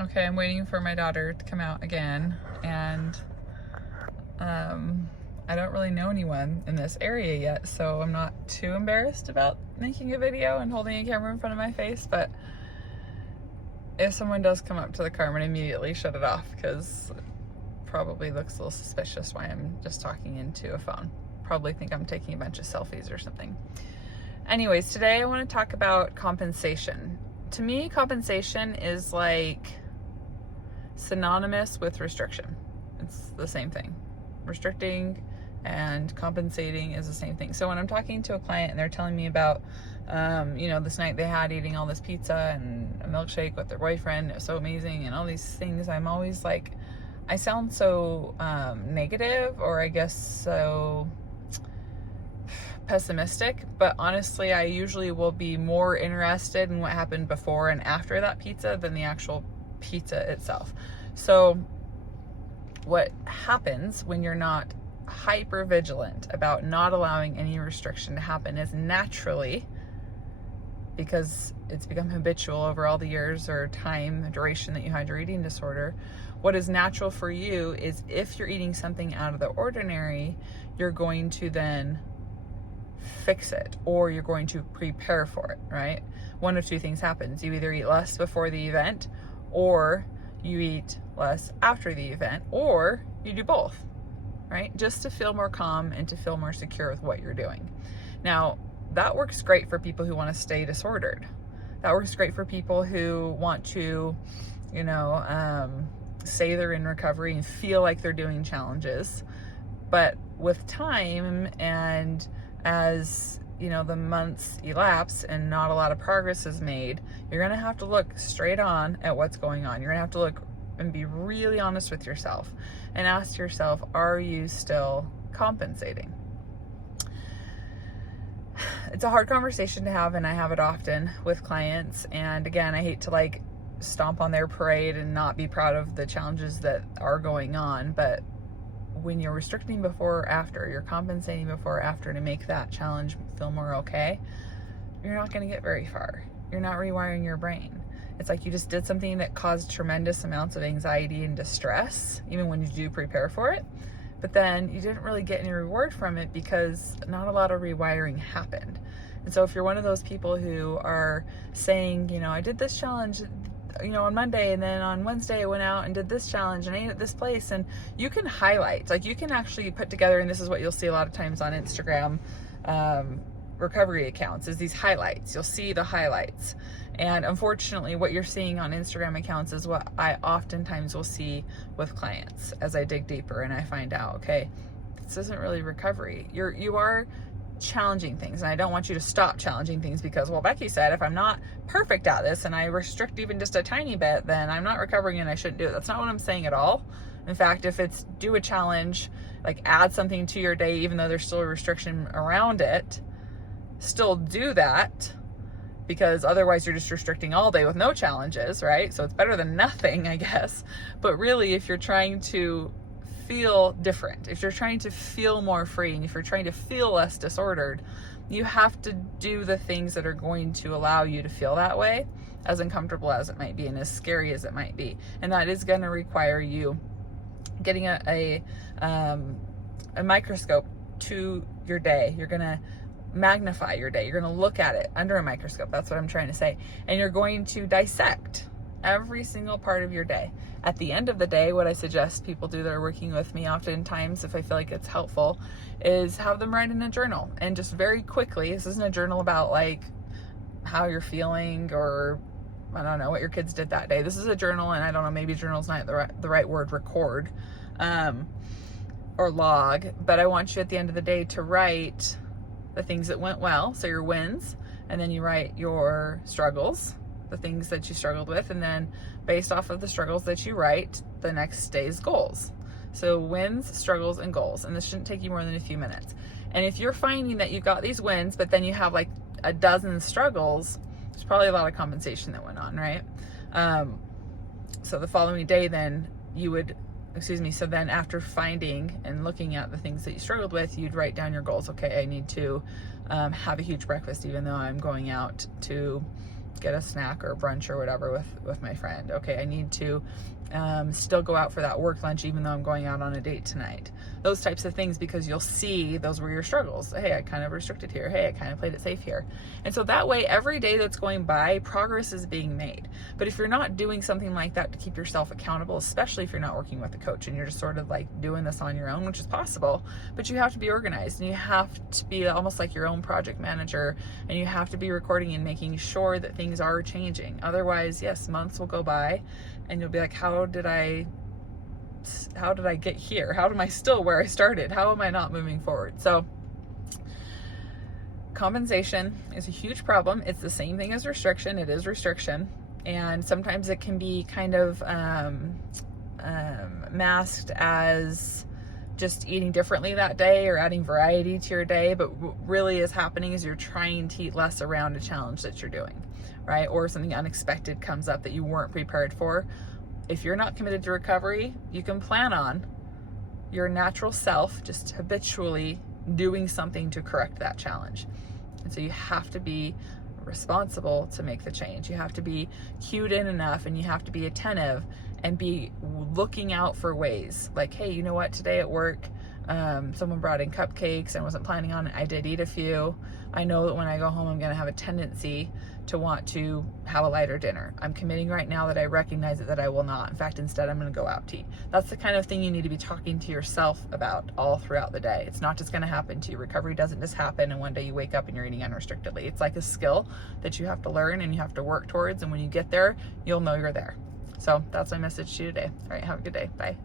Okay, I'm waiting for my daughter to come out again, and I don't really know anyone in this area yet, so I'm not too embarrassed about making a video and holding a camera in front of my face, but if someone does come up to the car, I'm gonna immediately shut it off because it probably looks a little suspicious why I'm just talking into a phone. Probably think I'm taking a bunch of selfies or something. Anyways, today I want to talk about compensation. To me, compensation is like synonymous with restriction. It's the same thing. Restricting and compensating is the same thing. So when I'm talking to a client and they're telling me about, this night they had eating all this pizza and a milkshake with their boyfriend, it was so amazing and all these things, I'm always like, I sound so negative, or I guess so pessimistic, but honestly, I usually will be more interested in what happened before and after that pizza than the actual pizza itself. So what happens when you're not hyper vigilant about not allowing any restriction to happen is naturally, because it's become habitual over all the years or time duration that you had your eating disorder, what is natural for you is if you're eating something out of the ordinary, you're going to then fix it, or you're going to prepare for it, right? One of two things happens. You either eat less before the event, or you eat less after the event, or you do both, right? Just to feel more calm and to feel more secure with what you're doing. Now, that works great for people who want to stay disordered. That works great for people who want to, say they're in recovery and feel like they're doing challenges. But with time, and as the months elapse and not a lot of progress is made, you're gonna have to look straight on at what's going on. You're gonna have to look and be really honest with yourself and ask yourself, are you still compensating? It's a hard conversation to have, and I have it often with clients. And again, I hate to stomp on their parade and not be proud of the challenges that are going on, but when you're restricting before or after, you're compensating before or after to make that challenge feel more okay, you're not going to get very far. You're not rewiring your brain. It's like you just did something that caused tremendous amounts of anxiety and distress, even when you do prepare for it, but then you didn't really get any reward from it because not a lot of rewiring happened. And so if you're one of those people who are saying, I did this challenge on Monday, and then on Wednesday I went out and did this challenge and I ate at this place, and you can highlight, you can actually put together, and this is what you'll see a lot of times on Instagram recovery accounts, is these highlights. You'll see the highlights, and unfortunately what you're seeing on Instagram accounts is what I oftentimes will see with clients as I dig deeper and I find out, okay, this isn't really recovery. You are challenging things, and I don't want you to stop challenging things because, well, Becky said if I'm not perfect at this and I restrict even just a tiny bit, then I'm not recovering and I shouldn't do it. That's not what I'm saying at all. In fact, if it's do a challenge, add something to your day, even though there's still a restriction around it, still do that, because otherwise you're just restricting all day with no challenges, right? So it's better than nothing, I guess. But really, if you're trying to feel different, if you're trying to feel more free, and if you're trying to feel less disordered, you have to do the things that are going to allow you to feel that way, as uncomfortable as it might be and as scary as it might be. And that is going to require you getting a microscope to your day. You're going to magnify your day. You're going to look at it under a microscope. That's what I'm trying to say. And you're going to dissect every single part of your day. At the end of the day, what I suggest people do that are working with me, oftentimes, if I feel like it's helpful, is have them write in a journal. And just very quickly, this isn't a journal about how you're feeling, or I don't know what your kids did that day. This is a journal, and I don't know, maybe journal's not the right word, record, or log, but I want you at the end of the day to write the things that went well, so your wins, and then you write your struggles, the things that you struggled with, and then based off of the struggles that you write, the next day's goals. So wins, struggles, and goals. And this shouldn't take you more than a few minutes. And if you're finding that you've got these wins, but then you have a dozen struggles, there's probably a lot of compensation that went on, right? So the following day, then so then after finding and looking at the things that you struggled with, you'd write down your goals. Okay, I need to have a huge breakfast, even though I'm going out to get a snack or brunch or whatever with my friend. Okay, I need to still go out for that work lunch even though I'm going out on a date tonight. Those types of things, because you'll see those were your struggles. Hey, I kind of restricted here. Hey, I kind of played it safe here. And so that way, every day that's going by, progress is being made. But if you're not doing something like that to keep yourself accountable, especially if you're not working with a coach and you're just sort of like doing this on your own, which is possible, but you have to be organized and you have to be almost like your own project manager, and you have to be recording and making sure that things are changing. Otherwise, yes, months will go by and you'll be like, how did I get here? How am I still where I started? How am I not moving forward? So compensation is a huge problem. It's the same thing as restriction. It is restriction. And sometimes it can be kind of masked as just eating differently that day or adding variety to your day. But what really is happening is you're trying to eat less around a challenge that you're doing, right? Or something unexpected comes up that you weren't prepared for. If you're not committed to recovery, you can plan on your natural self just habitually doing something to correct that challenge. And so you have to be responsible to make the change. You have to be cued in enough, and you have to be attentive and be looking out for ways like, hey, you know what, today at work, someone brought in cupcakes and wasn't planning on it. I did eat a few. I know that when I go home, I'm going to have a tendency to want to have a lighter dinner. I'm committing right now that I recognize it, that I will not. In fact, instead, I'm going to go out to eat. That's the kind of thing you need to be talking to yourself about all throughout the day. It's not just going to happen to you. Recovery doesn't just happen and one day you wake up and you're eating unrestrictedly. It's like a skill that you have to learn and you have to work towards. And when you get there, you'll know you're there. So that's my message to you today. All right, have a good day. Bye.